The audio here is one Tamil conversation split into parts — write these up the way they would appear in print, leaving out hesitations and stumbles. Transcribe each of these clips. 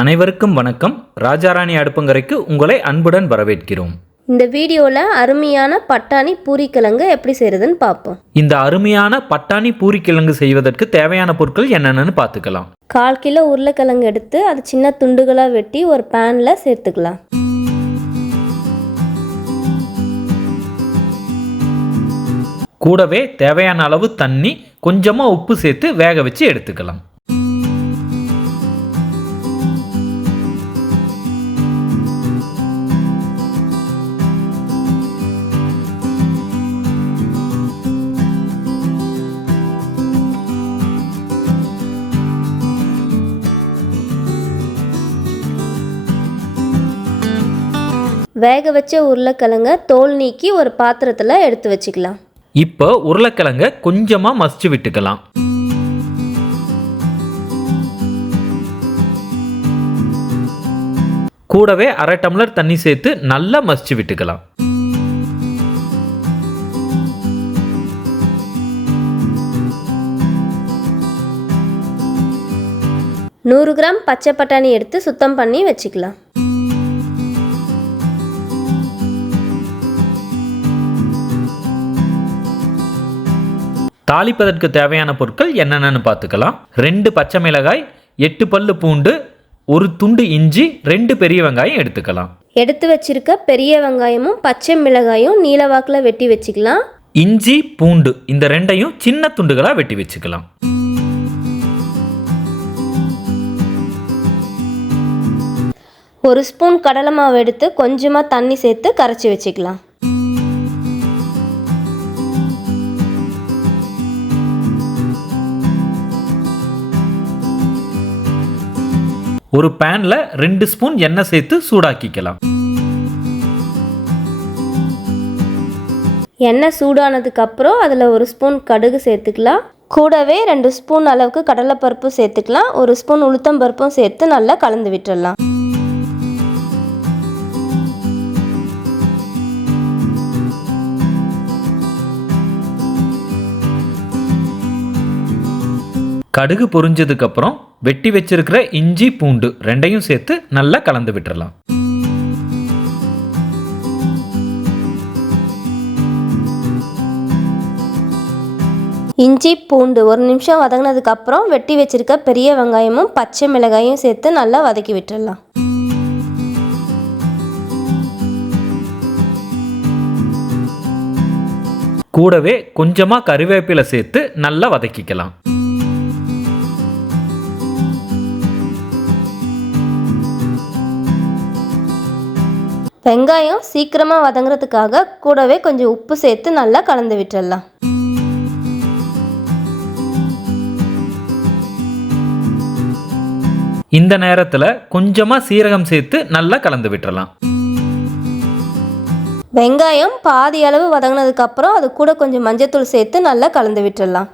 அனைவருக்கும் வணக்கம். ராஜாராணி அடுப்பங்கரைக்கு உங்களை அன்புடன் வரவேற்கிறோம். இந்த வீடியோவில் அருமையான பட்டாணி பூரிக்கிழங்கு எப்படி செய்கிறதுன்னு பார்ப்போம். இந்த அருமையான பட்டாணி பூரிக்கிழங்கு செய்வதற்கு தேவையான பொருட்கள் என்னென்னு பார்த்துக்கலாம். 1/4 கிலோ உருளைக்கிழங்கு எடுத்து அது சின்ன துண்டுகளாக வெட்டி ஒரு பேனில் சேர்த்துக்கலாம். கூடவே தேவையான அளவு தண்ணி, கொஞ்சமாக உப்பு சேர்த்து வேக வச்சு எடுத்துக்கலாம். வேக வச்ச உருளைக்கிழங்க தோல் நீக்கி ஒரு பாத்திரத்தில் எடுத்து வச்சுக்கலாம். இப்போ உருளைக்கிழங்க கொஞ்சமாக மசிச்சு விட்டுக்கலாம். கூடவே 1/2 டம்ளர் தண்ணி சேர்த்து நல்லா மசிச்சு விட்டுக்கலாம். நூறு கிராம் பச்சை பட்டாணி எடுத்து சுத்தம் பண்ணி வச்சுக்கலாம். தாளிப்பதற்கு தேவையான பொருட்கள் என்னென்னு பார்த்துக்கலாம். 2 பச்சை மிளகாய், 8 பல்லு பூண்டு, 1 துண்டு இஞ்சி, 2 பெரிய வெங்காயம் எடுத்துக்கலாம். எடுத்து வச்சிருக்க பெரிய வெங்காயமும் பச்சை மிளகாயும் நீளவாக்கில் வெட்டி வச்சுக்கலாம். இஞ்சி, பூண்டு இந்த 2ஐயும் சின்ன துண்டுகளாக வெட்டி வச்சுக்கலாம். ஒரு ஸ்பூன் கடலை மாவு எடுத்து கொஞ்சமாக தண்ணி சேர்த்து கரைச்சி வச்சுக்கலாம். ஒரு பேன்ல 2 ஸ்பூன் எண்ணெய் சேர்த்து சூடாக்கிக்கலாம். எண்ணெய் சூடானதுக்கு அப்புறம் அதில் 1 ஸ்பூன் கடுகு சேர்த்துக்கலாம். கூடவே 2 ஸ்பூன் அளவுக்கு கடலைப்பருப்பு சேர்த்துக்கலாம். 1 ஸ்பூன் உளுத்தம் பருப்பும் சேர்த்து நல்லா கலந்து விட்டுடலாம். கடுகு பொரிஞ்சதுக்கு அப்புறம் வெட்டி வச்சிருக்கிற இஞ்சி, பூண்டு 2ஐயும் சேர்த்து நல்லா கலந்து விட்டுறலாம். இஞ்சி பூண்டு 1 நிமிஷம் வதங்கினதுக்கு அப்புறம் வெட்டி வச்சிருக்க பெரிய வெங்காயமும் பச்சை மிளகாயும் சேர்த்து நல்லா வதக்கி விட்டுடலாம். கூடவே கொஞ்சமாக கறிவேப்பிலை சேர்த்து நல்லா வதக்கிக்கலாம். வெங்காயம் சீக்கிரமாக வதங்குறதுக்காக கூடவே கொஞ்சம் உப்பு சேர்த்து நல்லா கலந்து விட்டுடலாம். இந்த நேரத்தில் கொஞ்சமாக சீரகம் சேர்த்து நல்லா கலந்து விட்டுறலாம். வெங்காயம் பாதி அளவு வதங்கினதுக்கு அப்புறம் அது கூட கொஞ்சம் மஞ்சத்தூள் சேர்த்து நல்லா கலந்து விட்டுடலாம்.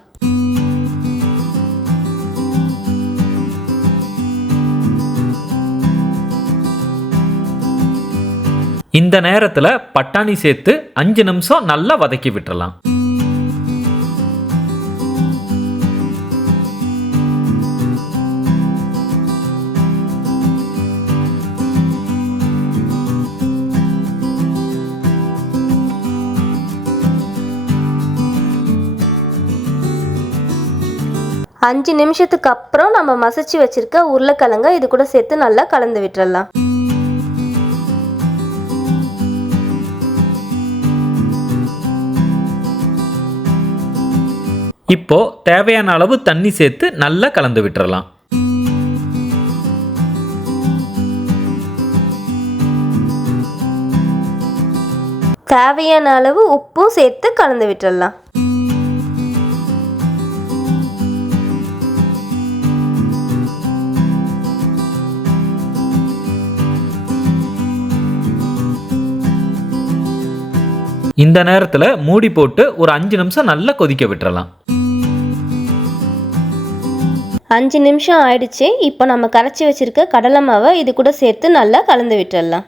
இந்த நேரத்தில் பட்டாணி சேர்த்து 5 நிமிஷம் நல்லா வதக்கி விட்டுறலாம். அஞ்சு நிமிஷத்துக்கு அப்புறம் நம்ம மசிச்சு வச்சிருக்க உருளைக்கிழங்க இது கூட சேர்த்து நல்லா கலந்து விட்டுறலாம். இப்போ தேவையான அளவு தண்ணி சேர்த்து நல்லா கலந்து விட்டுறலாம். தேவையான அளவு உப்பும் சேர்த்து கலந்து விட்டுறலாம். இந்த நேரத்தில் மூடி போட்டு ஒரு 5 நிமிஷம் நல்லா கொதிக்க விட்டுறலாம். 5 நிமிஷம் ஆயிடுச்சு. இப்போ நம்ம கரைச்சி வச்சிருக்க கடலை மாவை இது கூட சேர்த்து நல்லா கலந்து விட்டுடலாம்.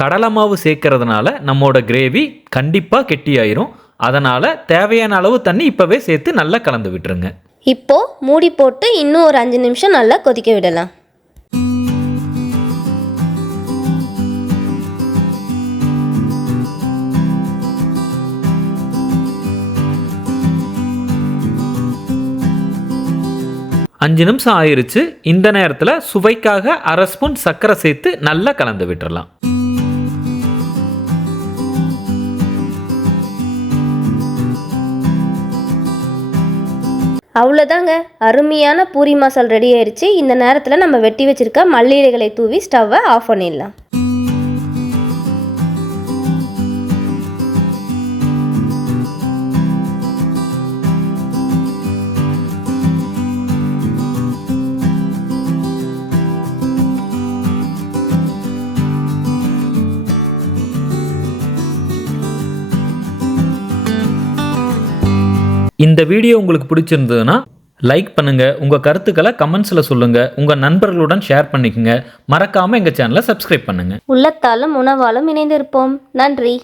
கடலை மாவு சேர்க்கறதுனால நம்மோட கிரேவி கண்டிப்பாக கெட்டியாயிரும். அதனால் தேவையான அளவு தண்ணி இப்போவே சேர்த்து நல்லா கலந்து விட்டுருங்க. இப்போது மூடி போட்டு இன்னும் ஒரு 5 நிமிஷம் நல்லா கொதிக்க விடலாம். அஞ்சு நிமிஷம் ஆயிருச்சு. இந்த நேரத்தில் சுவைக்காக 1/2 ஸ்பூன் சர்க்கரை சேர்த்து நல்லா கலந்து விட்டுறலாம். அவ்வளோதாங்க, அருமையான பூரி மசால் ரெடி ஆயிடுச்சு. இந்த நேரத்தில் நம்ம வெட்டி வச்சிருக்க மல்லி இலைகளை தூவி ஸ்டவ்வை ஆஃப் பண்ணிடலாம். இந்த வீடியோ உங்களுக்கு பிடிச்சிருந்ததுன்னா லைக் பண்ணுங்க, உங்க கருத்துக்களை கமெண்ட்ஸ்ல சொல்லுங்க, உங்க நண்பர்களுடன் ஷேர் பண்ணிக்கங்க. மறக்காம எங்க சேனலை சப்ஸ்கிரைப் பண்ணுங்க. உள்ளத்தாலும் உணவாலும் இணைந்திருப்போம். நன்றி.